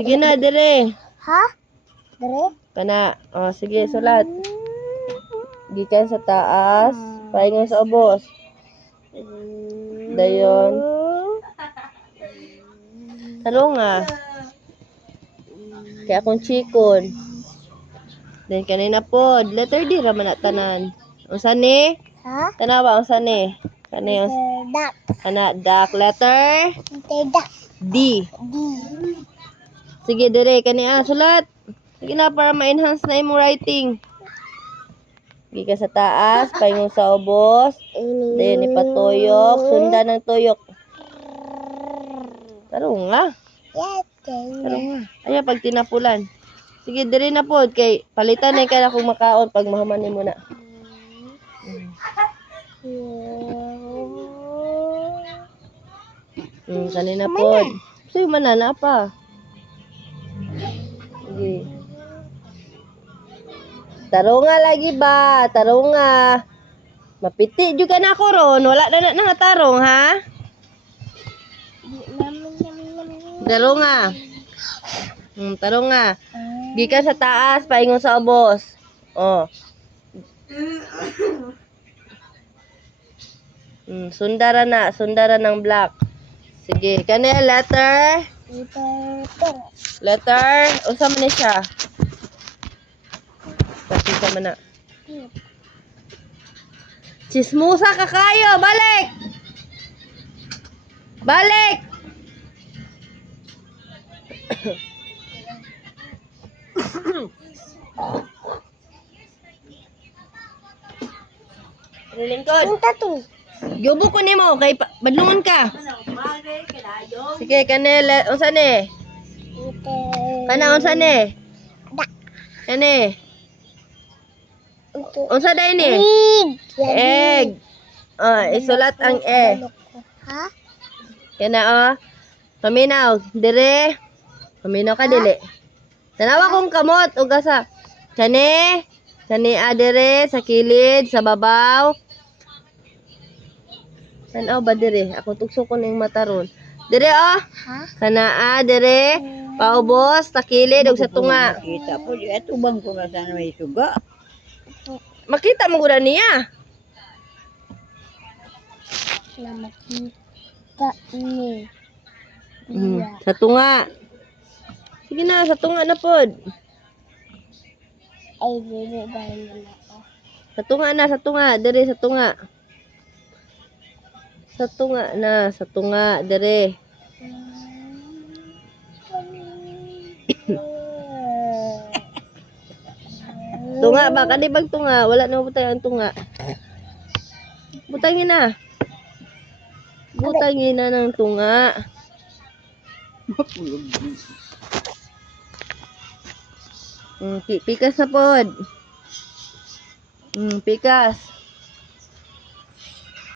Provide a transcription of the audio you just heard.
Sige na, dire. Ha? Dere? Kana. O, sige, sulat. Gikan sa taas. Paingon sa ubos. Dayon. Talong nga. Kaya akong chikon. Then kanina po, letter D raman na tanan. Unsa ni? Ha? Tanawa unsa ni? Kani Dak. ana dak letter Dak. D. D. Sige dire kani sulat. Sige na para ma-enhance na imong writing. Gikan sa taas, paingon sa ubos. Then ipatuyok, sundan ng tuyok. Tarong nga. Tarong nga. Aya pag tinapulan. Sige, diri na po. Kay palitan na ka na kung makaon pag mahamanin mo na. Kanina po. So, yung manana pa. Sige. Tarunga lagi ba? Tarunga. Mapiti juga na ako ron. Wala na nangatarong, ha? Tarunga. Tarunga. Gikan sa taas, paingon sa ubos. Oh. Sundaran ng black. Sige, kani letter. Letter, unsa man ni siya? Pati ka man na. Chismusa ka kayo, balik. Balik. Lingkod. Punta to. Yubo ko nimo kay badlungon ka. Sige kanel unsa ni? Kana unsa ni? Kani. Unsa day ni? Egg. Isulat ang e. Ha? Kana paminaw dire. Paminaw ka dili. Tanawa kong kamot ug asa. Kani. Kani dire sa kilid, sa babaw. Tanaw ba dire? Ako tukso ko ning mata ron. Dire Ha? Kana dire paubos takilid og sa tunga. Kita po di eto bang ko na sana may suga. Makita mo gud niya. Na makita ni. Sa tunga. Sige na, sa tunga na pod. Ay, bebe dahil na ako. Sa tunga na, sa tunga, dire sa tunga. Sa tunga na, sa tunga, dire. Tunga ba? Kani bang tunga? Wala na butay ang tunga. Butangin na. Butangin na ng tunga. Pikas na pod. Pikas.